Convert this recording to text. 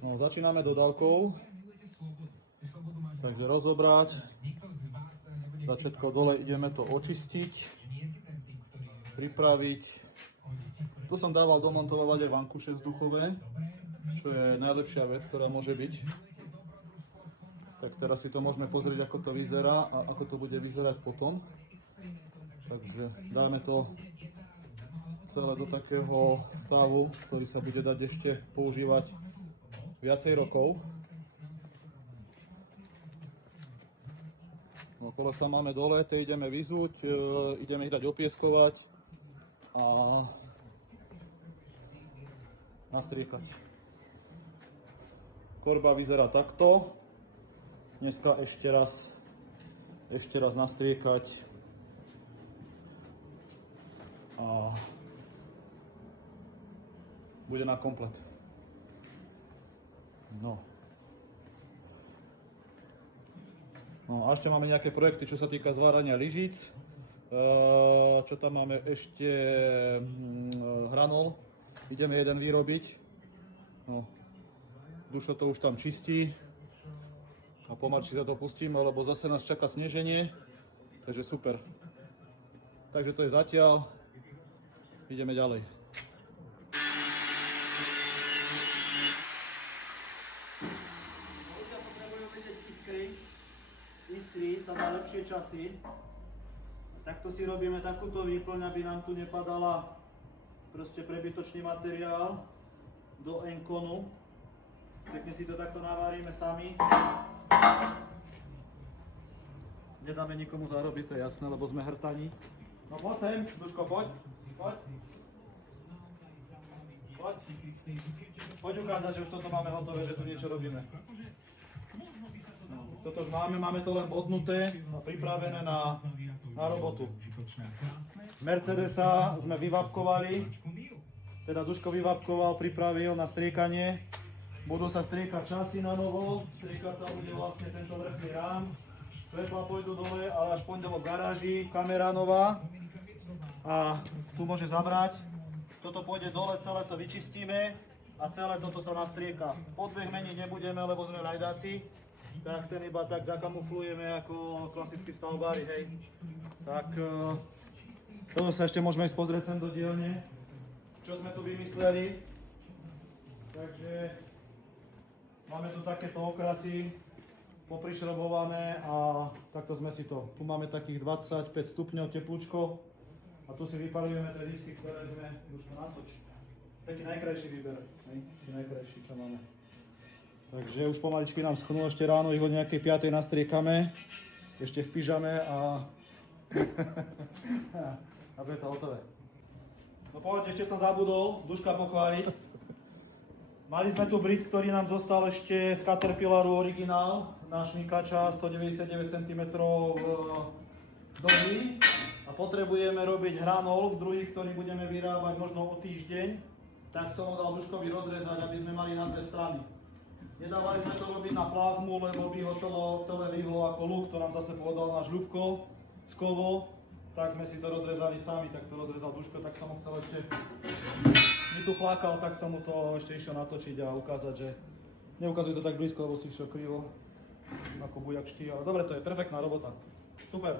No, začíname dodávkou. Takže rozobrať. Za všetko dole ideme to očistiť. Pripraviť. Tu som dával domontovať aj vankuše vzduchové, čo je najlepšia vec, ktorá môže byť. Tak teraz si to môžeme pozrieť, ako to vyzerá a ako to bude vyzerať potom. Takže dáme to celé do takého stavu, ktorý sa bude dať ešte používať viacej rokov. No, kolesa máme dole, tie ideme vyzuť, ideme ich dať opieskovať a nastriekať. Korba vyzerá takto. Dneska ešte raz nastriekať a bude na komplet. No a ešte máme nejaké projekty, čo sa týka zvárania lyžíc. Čo tam máme ešte? Hranol. Ideme jeden vyrobiť. No. Dušo to už tam čistí. A pomalšie sa to pustíme, lebo zase nás čaká sneženie. Takže super. Takže to je zatiaľ. Ideme ďalej. Ľudia potrebujú vidieť iskry sa na lepšie časy. Takto si robíme takúto výplň, aby nám tu nepadala proste prebytočný materiál do enkonu. Pekne si to takto navárime sami. Nedáme nikomu zarobiť, to je jasné, lebo sme hrtaní. No poď sem, Duško, poď. Poď ukázať, že už toto máme hotové, že tu niečo robíme. No, toto už máme to len bodnuté a pripravené na robotu. Mercedesa sme vyvapkovali, teda Duško vyvapkoval, pripravil na striekanie. Budú sa striekať časy na novo, striekať sa bude vlastne tento vrchný rám. Svetla pôjdu dole, ale až pondelok garáži, kamera nová. A tu môže zabrať. Toto pôjde dole, celé to vyčistíme a celé toto sa nastrieka. Podbeh meniť nebudeme, lebo sme rajdáci. Tak ten iba tak zakamuflujeme ako klasickí stavbári, hej. Tak toto sa ešte môžeme ísť pozrieť sem do dielne, čo sme tu vymysleli. Takže máme tu takéto okrasy poprišrobované a takto sme si to. Tu máme takých 25 stupňov teplúčko a tu si vyparujeme tie disky, ktoré sme už natoč. Taký najkrajší výber, taký najkrajší, čo máme. Takže už pomaličky nám schnú, ešte ráno ich od nejakej 5. nastriekame, ešte v pyžame a bude to hotové. No poď, ešte sa zabudol Duška pochváliť. Mali sme tu brit, ktorý nám zostal ešte z Caterpillaru originál, náš šmykača 199 cm dlhý a potrebujeme robiť hranol, druhý, ktorý budeme vyrábať možno o týždeň, tak som ho dal Duškovi rozrezať, aby sme mali na dve strany. Nedávali sme to robiť na plazmu, lebo by ho celé vyhlo ako luk, to nám zase povedal náš Ľubko z Kovo, tak sme si to rozrezali sami, tak to rozrezal Duško, tak som ho chcel ešte, mi tu plakal, tak som mu to ešte išiel natočiť a ukázať, že neukazuj to tak blízko, lebo si išiel krivo, ako bujak štý, ale dobre, to je perfektná robota, super.